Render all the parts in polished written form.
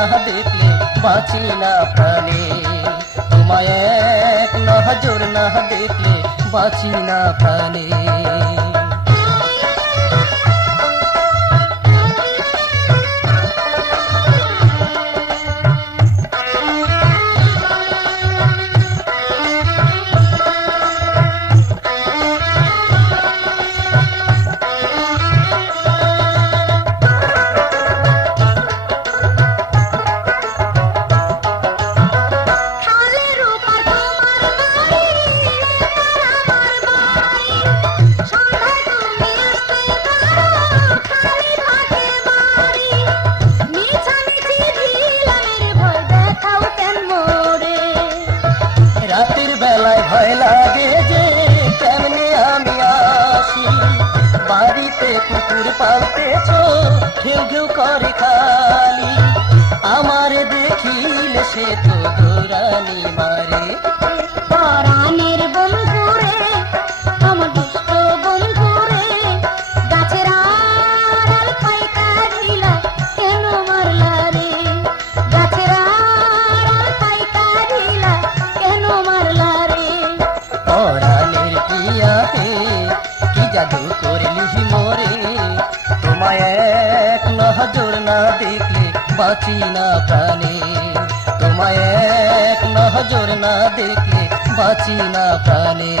না দেখলে বাঁচি না প্রাণে, তোমায় এক নজর না দেখলে বাঁচি না প্রাণে। রাতের বেলায় ভয় লাগে যে কেমনে আমি আসি, বাড়িতে কুকুর পালতেছ ঘেউ ঘেউ করে খালি, আমার দেখিলে সে তো দৌড়ানি মারে। পরাণের বন্ধু রে আমার দুষ্ট বন্ধু রে, গাছের আড়াল পাইকা দিলা কেন মারলা রে, গাছের আড়াল পাইকা দিলা কেন মারলা রে। পরাণের পিয়াতে কি জাদু করলি মোরে, তোমায় এক নজর না দেখলে বাঁচি না প্রাণে, তোমায় এক নজর না দেখলে বাঁচি না প্রাণে।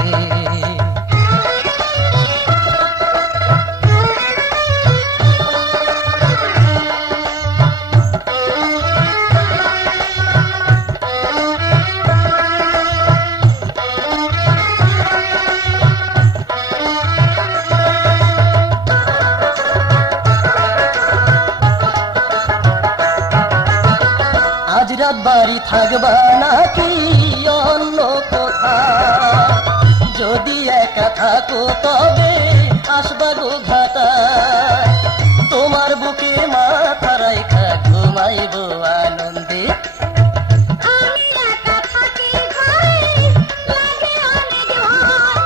আজ রাত বাড়ি থাকবা নাকি অন্য কোথাও, যদি একা থাকো তবে আসবা গো ঘাটায়, তোমার বুকে মাথা রাইখা ঘুমাইব আনন্দে। আমি একা থাকি ঘরে লাগে অনেক ভয়,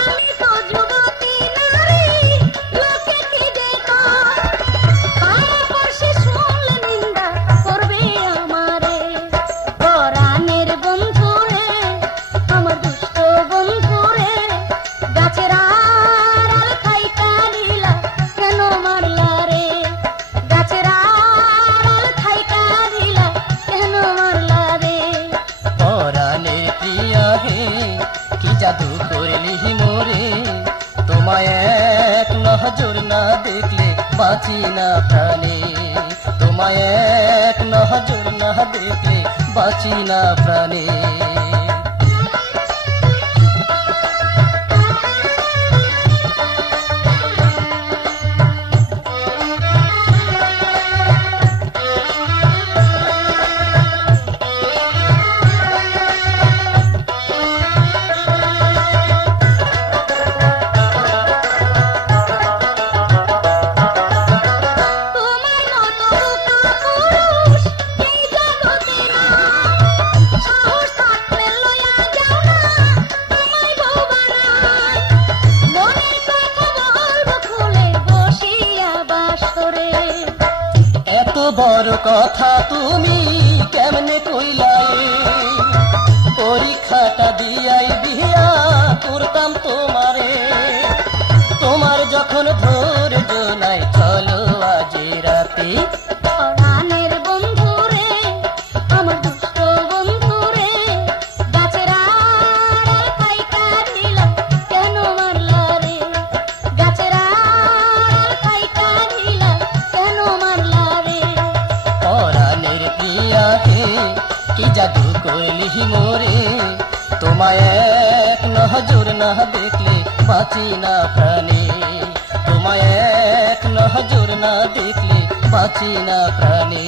আমি তো যুবতী নারী লোকে কি যে কয়, পাড়াপড়শি শুনলে নিন্দা করবে আমারে। পরাণের বন্ধু রে আমার দুষ্ট বন্ধু রে, গাছের আড়াল খাইকা দিলা কেন মারলা রে, গাছের আড়াল খাইকা দিলা কেন মারলা রে। পরাণের প্রিয়া হে কি জাদু করলি মোরে, তোমায় এক নজর না দেখলে বাঁচি না প্রাণে, তোমায় এক নজর না দেখলে বাঁচি না প্রাণে। তোমার মতো রূপা পুরুষ এই জগতে নাই, সাহস থাকলে লইয়া যাও না আমায় বউ বানায়, মনের কথা বলবো খুলে বসিয়া বাসরে। এত বড় কথা তুমি কেমনে কইলাই, পরীক্ষাটা দিয়াই বিয়া করতাম তোমারে, তোমার যখন ধৈর্য নাই চলো আজ রাতে। পরাণের বন্ধু রে আমার দুষ্ট বন্ধু রে, গাছের আড়াল খাইকা দিলা কেন মারলা রে, গাছের আড়াল খাইকা দিলা কেন মারলা রে। পরাণের প্রিয়া হে কি জাদু করলি মোরে, তোমায় এক নজর না দেখলে বাঁচি না প্রাণে, তোমায় এক নজর না দেখলে বাঁচি না প্রাণে।